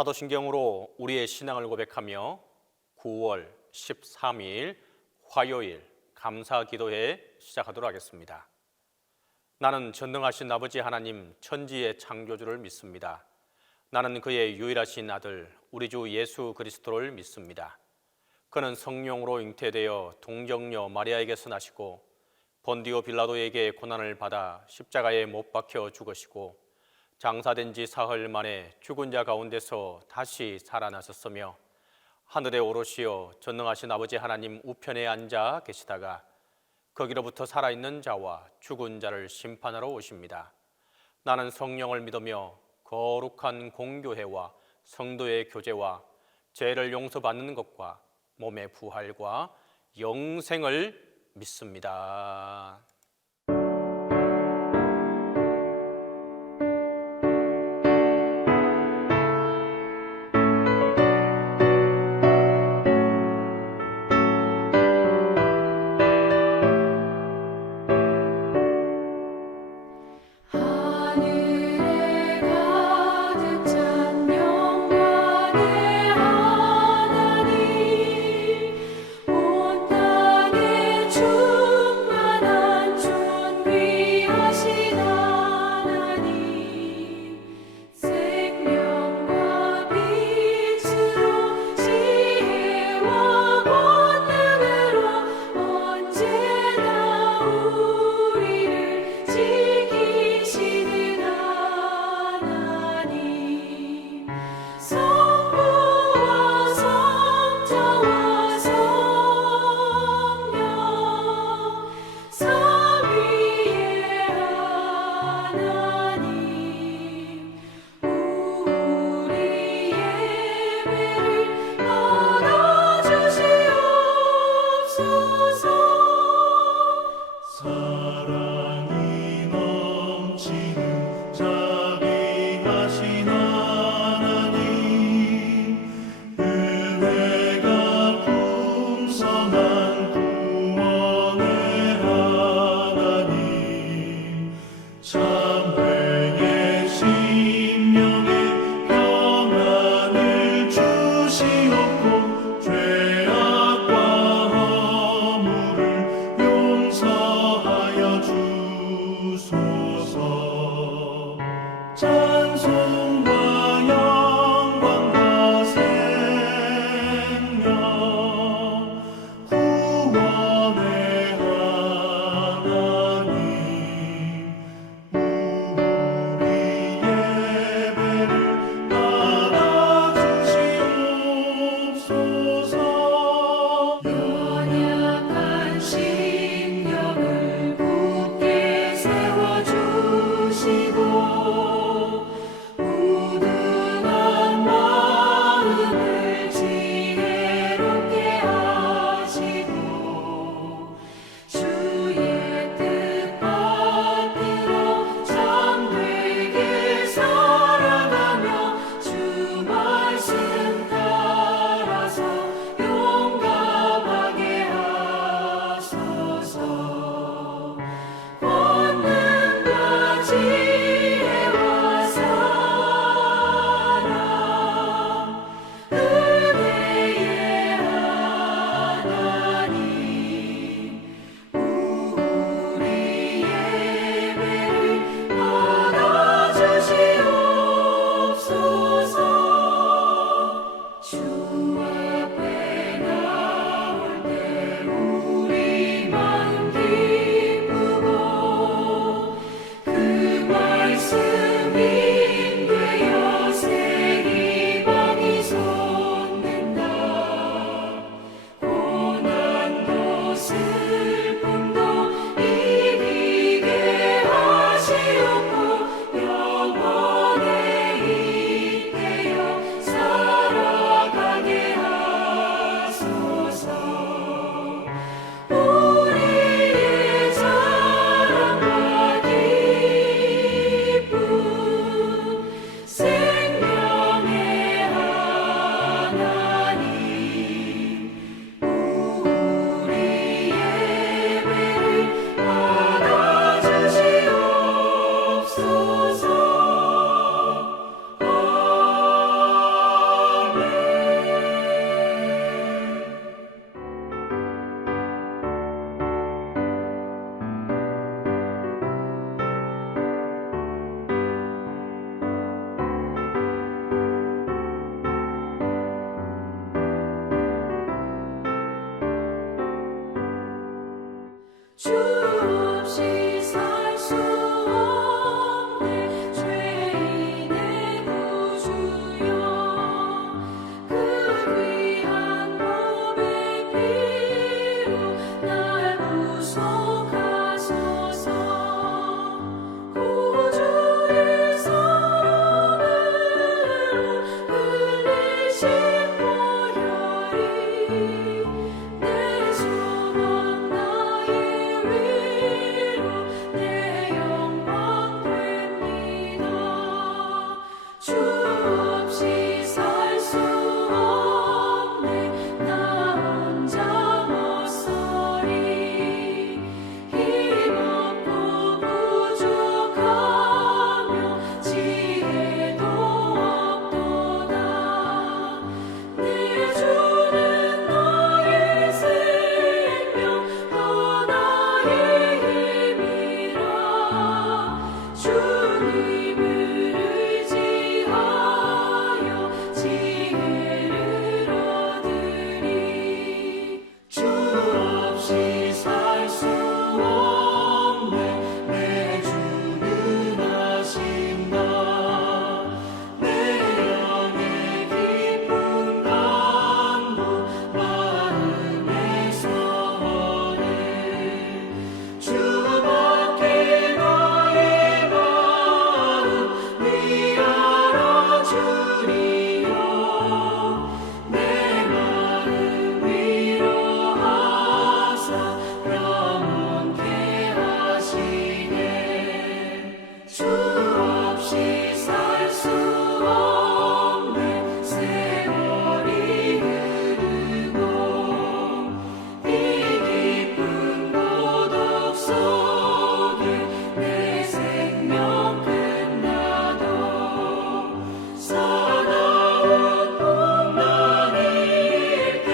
사도신경으로 우리의 신앙을 고백하며 9월 13일 화요일 감사기도회 시작하도록 하겠습니다. 나는 전능하신 아버지 하나님 천지의 창조주를 믿습니다. 나는 그의 유일하신 아들 우리 주 예수 그리스도를 믿습니다. 그는 성령으로 잉태되어 동정녀 마리아에게서 나시고 본디오 빌라도에게 고난을 받아 십자가에 못 박혀 죽으시고 장사된 지 사흘 만에 죽은 자 가운데서 다시 살아나셨으며 하늘에 오르시어 전능하신 아버지 하나님 우편에 앉아 계시다가 거기로부터 살아있는 자와 죽은 자를 심판하러 오십니다. 나는 성령을 믿으며 거룩한 공교회와 성도의 교제와 죄를 용서받는 것과 몸의 부활과 영생을 믿습니다. 온 땅에 충만한 주 없이 살 수 없는 세월이 흐르고 이 깊은 고독 속에 내 생명 끝나도 사나운 풍랑일 때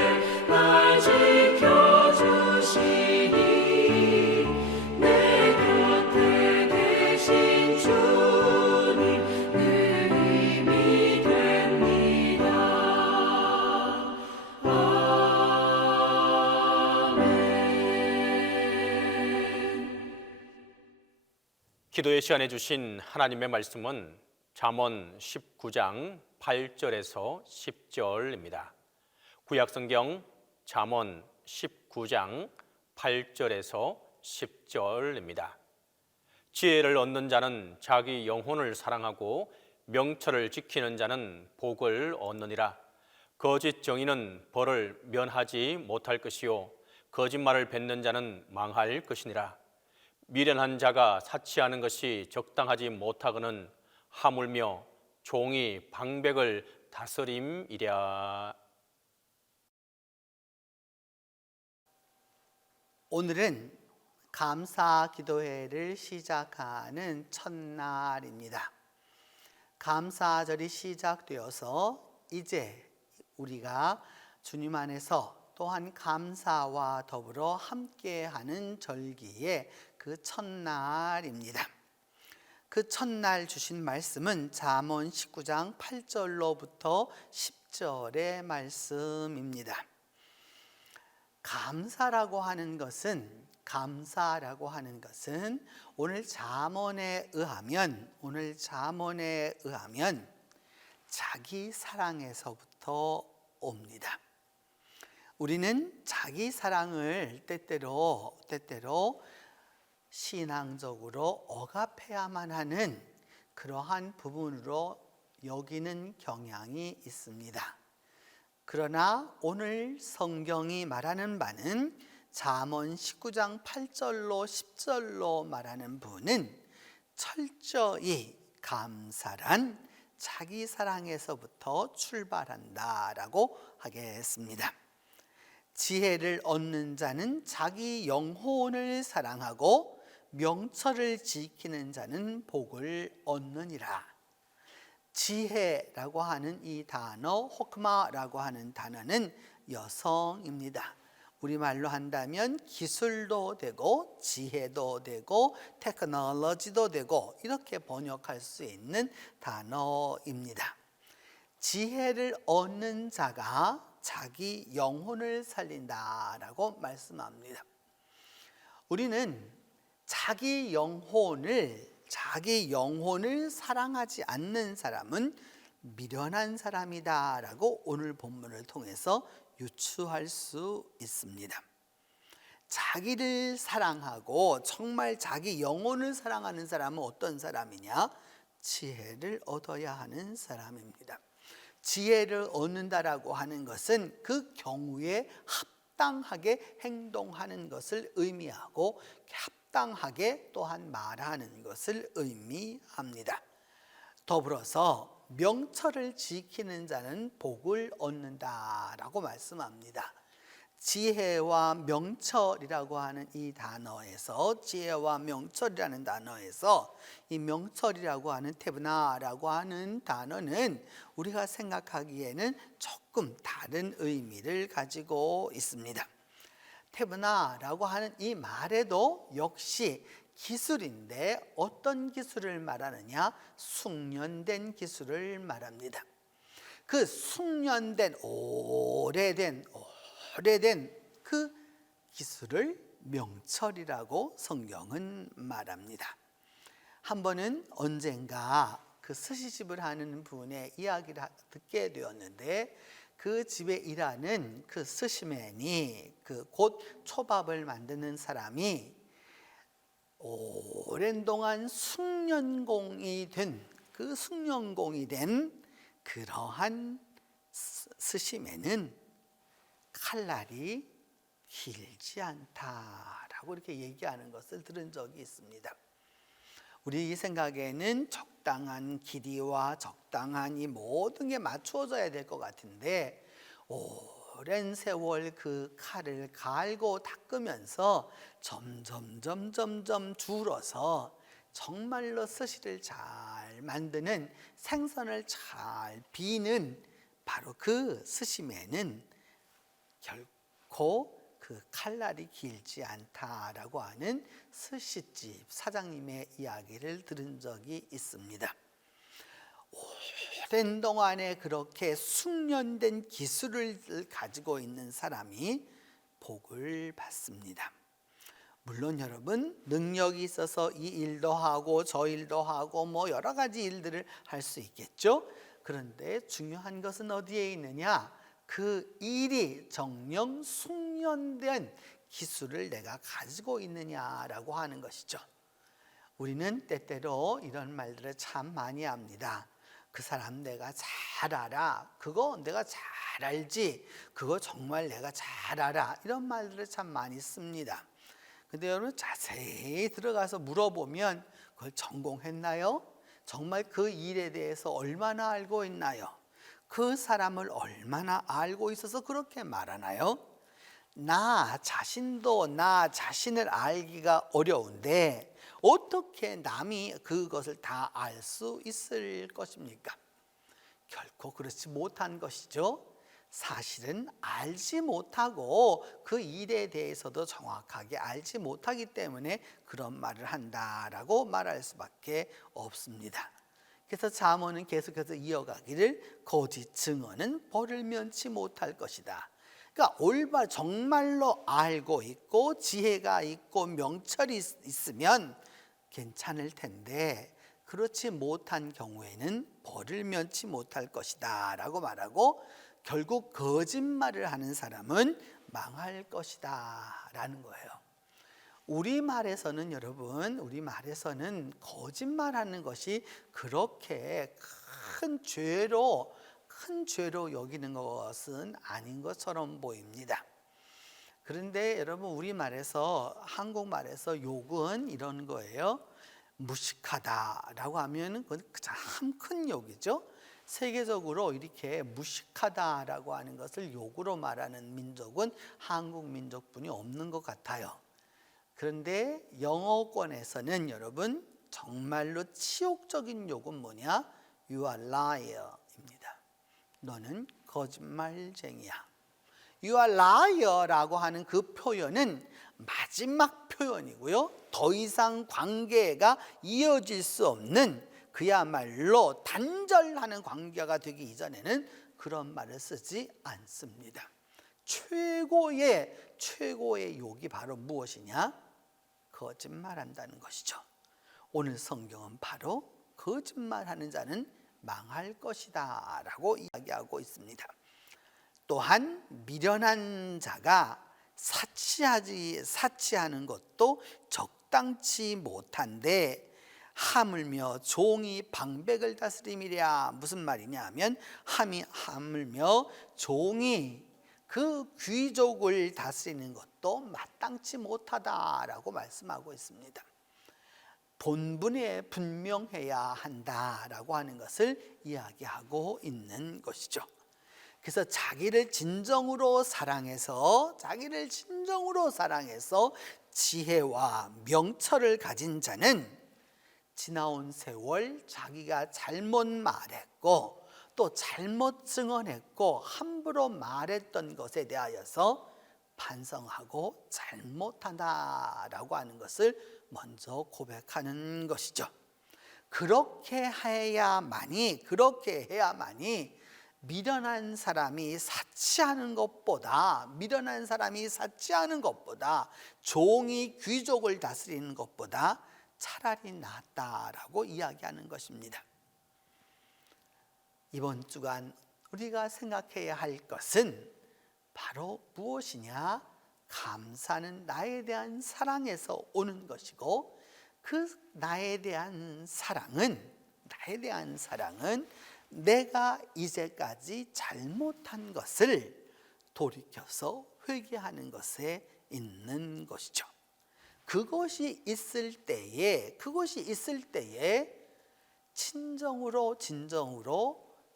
날 지켜주시니 내 곁에 계신 주님 그 힘이 됩니다. 아멘. 기도의 시간에 주신 하나님의 말씀은 잠언 19장 8절에서 10절입니다. 구약성경 잠언 19장 8절에서 10절입니다. 지혜를 얻는 자는 자기 영혼을 사랑하고 명철을 지키는 자는 복을 얻느니라. 거짓 정의는 벌을 면하지 못할 것이요 거짓말을 뱉는 자는 망할 것이니라. 미련한 자가 사치하는 것이 적당하지 못하거는 하물며 종이 방백을 다스림이랴. 오늘은 감사 기도회를 시작하는 첫날입니다. 감사절이 시작되어서 이제 우리가 주님 안에서 또한 감사와 더불어 함께하는 절기의 그 첫날입니다. 그 첫날 주신 말씀은 잠언 19장 8절로부터 10절의 말씀입니다. 감사라고 하는 것은 오늘 잠언에 의하면 자기 사랑에서부터 옵니다. 우리는 자기 사랑을 때때로 신앙적으로 억압해야만 하는 그러한 부분으로 여기는 경향이 있습니다. 그러나 오늘 성경이 말하는 바는 잠언 19장 8절로 10절로 말하는 부분은 철저히 감사란 자기 사랑에서부터 출발한다라고 하겠습니다. 지혜를 얻는 자는 자기 영혼을 사랑하고 명철을 지키는 자는 복을 얻느니라. 지혜라고 하는 이 단어, 호크마라고 하는 단어는 여성입니다. 우리말로 한다면 기술도 되고 지혜도 되고 테크놀로지도 되고 이렇게 번역할 수 있는 단어입니다. 지혜를 얻는 자가 자기 영혼을 살린다라고 말씀합니다. 우리는 자기 영혼을 사랑하지 않는 사람은 미련한 사람이다라고 오늘 본문을 통해서 유추할 수 있습니다. 자기를 사랑하고 정말 자기 영혼을 사랑하는 사람은 어떤 사람이냐? 지혜를 얻어야 하는 사람입니다. 지혜를 얻는다라고 하는 것은 그 경우에 합당하게 행동하는 것을 의미하고 합당하게 또한 말하는 것을 의미합니다. 더불어서 명철을 지키는 자는 복을 얻는다라고 말씀합니다. 지혜와 명철이라고 하는 이 단어에서, 지혜와 명철이라는 단어에서 이 명철이라고 하는 테브나라고 하는 단어는 우리가 생각하기에는 조금 다른 의미를 가지고 있습니다. 테브나라고 하는 이 말에도 역시 기술인데 어떤 기술을 말하느냐? 숙련된 기술을 말합니다. 그 숙련된 오래된 그 기술을 명철이라고 성경은 말합니다. 한 번은 언젠가 그 스시집을 하는 분의 이야기를 듣게 되었는데, 그 집에 일하는 그 스시맨이, 그 곧 초밥을 만드는 사람이 오랜 동안 숙련공이 된 그러한 스시맨은 칼날이 길지 않다라고 이렇게 얘기하는 것을 들은 적이 있습니다. 우리 생각에는 적당한 길이와 적당한 이 모든 게 맞추어져야 될 것 같은데 오랜 세월 그 칼을 갈고 닦으면서 점점 줄어서 정말로 스시를 잘 만드는, 생선을 잘 비는 바로 그 스시맨은 결코 그 칼날이 길지 않다라고 하는 스시집 사장님의 이야기를 들은 적이 있습니다. 오랜 동안에 그렇게 숙련된 기술을 가지고 있는 사람이 복을 받습니다. 물론 여러분, 능력이 있어서 이 일도 하고 저 일도 하고 뭐 여러 가지 일들을 할 수 있겠죠. 그런데 중요한 것은 어디에 있느냐? 그 일이 정령 숙련된 기술을 내가 가지고 있느냐라고 하는 것이죠. 우리는 때때로 이런 말들을 참 많이 합니다. 그 사람 내가 잘 알아. 그거 내가 잘 알지. 그거 정말 내가 잘 알아. 이런 말들을 참 많이 씁니다. 근데 여러분, 자세히 들어가서 물어보면 그걸 전공했나요? 정말 그 일에 대해서 얼마나 알고 있나요? 그 사람을 얼마나 알고 있어서 그렇게 말하나요? 나 자신도 나 자신을 알기가 어려운데 어떻게 남이 그것을 다 알 수 있을 것입니까? 결코 그렇지 못한 것이죠. 사실은 알지 못하고 그 일에 대해서도 정확하게 알지 못하기 때문에 그런 말을 한다라고 말할 수밖에 없습니다. 그래서 잠언은 계속해서 이어가기를 거짓 증언은 벌을 면치 못할 것이다. 그러니까 정말로 알고 있고 지혜가 있고 명철이 있으면 괜찮을 텐데 그렇지 못한 경우에는 벌을 면치 못할 것이다 라고 말하고, 결국 거짓말을 하는 사람은 망할 것이다 라는 거예요. 우리말에서는 여러분, 우리말에서는 거짓말하는 것이 그렇게 큰 죄로 여기는 것은 아닌 것처럼 보입니다. 그런데 여러분, 우리말에서, 한국말에서 욕은 이런 거예요. 무식하다라고 하면 그건 참 큰 욕이죠. 세계적으로 이렇게 무식하다라고 하는 것을 욕으로 말하는 민족은 한국 민족뿐이 없는 것 같아요. 그런데 영어권에서는 여러분 정말로 치욕적인 욕은 뭐냐? You are liar입니다. 너는 거짓말쟁이야. You are liar라고 하는 그 표현은 마지막 표현이고요. 더 이상 관계가 이어질 수 없는, 그야말로 단절하는 관계가 되기 이전에는 그런 말을 쓰지 않습니다. 최고의 욕이 바로 무엇이냐? 거짓말한다는 것이죠. 오늘 성경은 바로 거짓말하는 자는 망할 것이다 라고 이야기하고 있습니다. 또한 미련한 자가 사치하는 것도 적당치 못한데 하물며 종이 방백을 다스림이랴. 무슨 말이냐 하면 하물며 종이 그 귀족을 다스리는 것도 마땅치 못하다라고 말씀하고 있습니다. 본분에 분명해야 한다라고 하는 것을 이야기하고 있는 것이죠. 그래서 자기를 진정으로 사랑해서 지혜와 명철을 가진 자는 지나온 세월 자기가 잘못 말했고 또 잘못 증언했고 함부로 말했던 것에 대하여서 반성하고 잘못한다라고 하는 것을 먼저 고백하는 것이죠. 그렇게 해야만이 미련한 사람이 사치하는 것보다, 종이 귀족을 다스리는 것보다 차라리 낫다라고 이야기하는 것입니다. 이번 주간 우리가 생각해야 할 것은 바로 무엇이냐? 감사는 나에 대한 사랑에서 오는 것이고, 그 나에 대한 사랑은 내가 이제까지 잘못한 것을 돌이켜서 회개하는 것에 있는 것이죠. 그것이 있을 때에 진정으로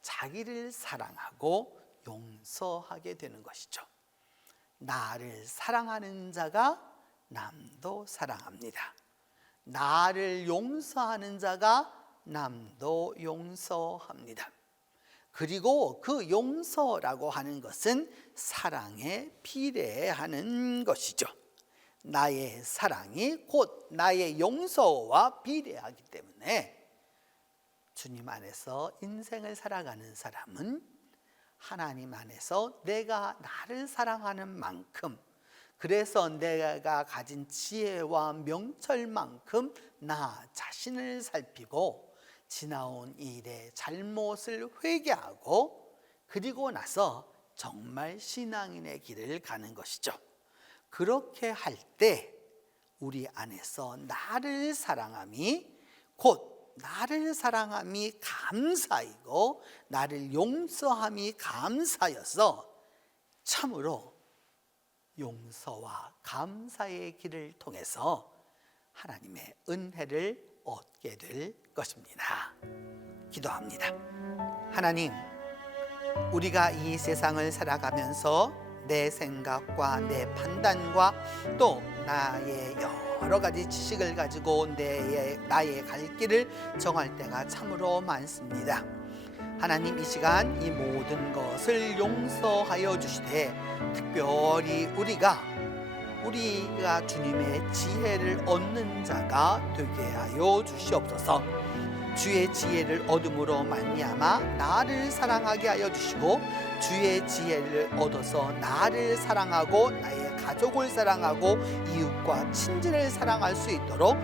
자기를 사랑하고 용서하게 되는 것이죠. 나를 사랑하는 자가 남도 사랑합니다. 나를 용서하는 자가 남도 용서합니다. 그리고 그 용서라고 하는 것은 사랑에 비례하는 것이죠. 나의 사랑이 곧 나의 용서와 비례하기 때문에 주님 안에서 인생을 살아가는 사람은 하나님 안에서 내가 나를 사랑하는 만큼, 그래서 내가 가진 지혜와 명철만큼 나 자신을 살피고 지나온 일의 잘못을 회개하고 그리고 나서 정말 신앙인의 길을 가는 것이죠. 그렇게 할 때 우리 안에서 나를 사랑함이 곧 나를 사랑함이 감사이고 나를 용서함이 감사여서 참으로 용서와 감사의 길을 통해서 하나님의 은혜를 얻게 될 것입니다. 기도합니다. 하나님, 우리가 이 세상을 살아가면서 내 생각과 내 판단과 또 나의 여러 가지 지식을 가지고 나의 갈 길을 정할 때가 참으로 많습니다. 하나님, 이 시간 이 모든 것을 용서하여 주시되 특별히 우리가 주님의 지혜를 얻는 자가 되게 하여 주시옵소서. 주의 지혜를 얻음으로 말미암아 나를 사랑하게 하여 주시고 주의 지혜를 얻어서 나를 사랑하고 나의 가족을 사랑하고 이웃과 친지를 사랑할 수 있도록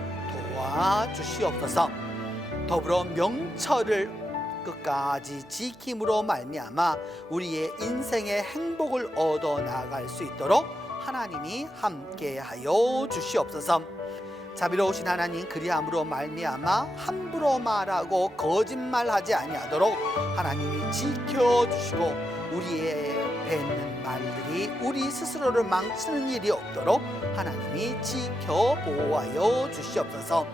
도와주시옵소서. 더불어 명철을 끝까지 지킴으로 말미암아 우리의 인생의 행복을 얻어 나아갈 수 있도록 하나님이 함께하여 주시옵소서. 자비로우신 하나님, 그리함으로 말미암아 함부로 말하고 거짓말하지 아니하도록 하나님이 지켜주시고 우리의 뱉는 말들이 우리 스스로를 망치는 일이 없도록 하나님이 지켜보호하여 주시옵소서.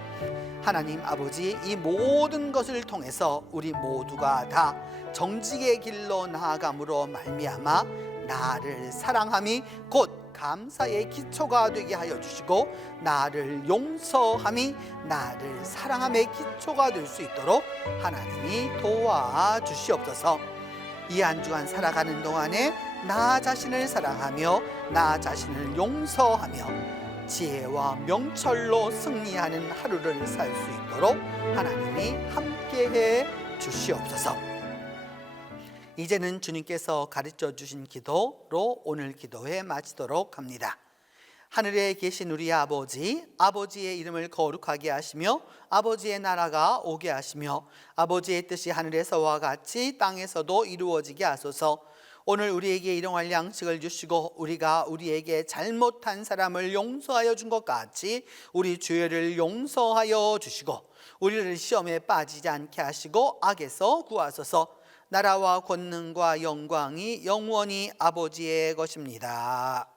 하나님 아버지, 이 모든 것을 통해서 우리 모두가 다 정직의 길로 나아감으로 말미암아 나를 사랑함이 곧 감사의 기초가 되게 하여 주시고 나를 용서함이 나를 사랑함의 기초가 될 수 있도록 하나님이 도와주시옵소서. 이 한 주간 살아가는 동안에 나 자신을 사랑하며 나 자신을 용서하며 지혜와 명철로 승리하는 하루를 살 수 있도록 하나님이 함께해 주시옵소서. 이제는 주님께서 가르쳐 주신 기도로 오늘 기도회 마치도록 합니다. 하늘에 계신 우리 아버지, 아버지의 이름을 거룩하게 하시며 아버지의 나라가 오게 하시며 아버지의 뜻이 하늘에서와 같이 땅에서도 이루어지게 하소서. 오늘 우리에게 일용할 양식을 주시고 우리가 우리에게 잘못한 사람을 용서하여 준 것 같이 우리 죄를 용서하여 주시고 우리를 시험에 빠지지 않게 하시고 악에서 구하소서. 나라와 권능과 영광이 영원히 아버지의 것입니다.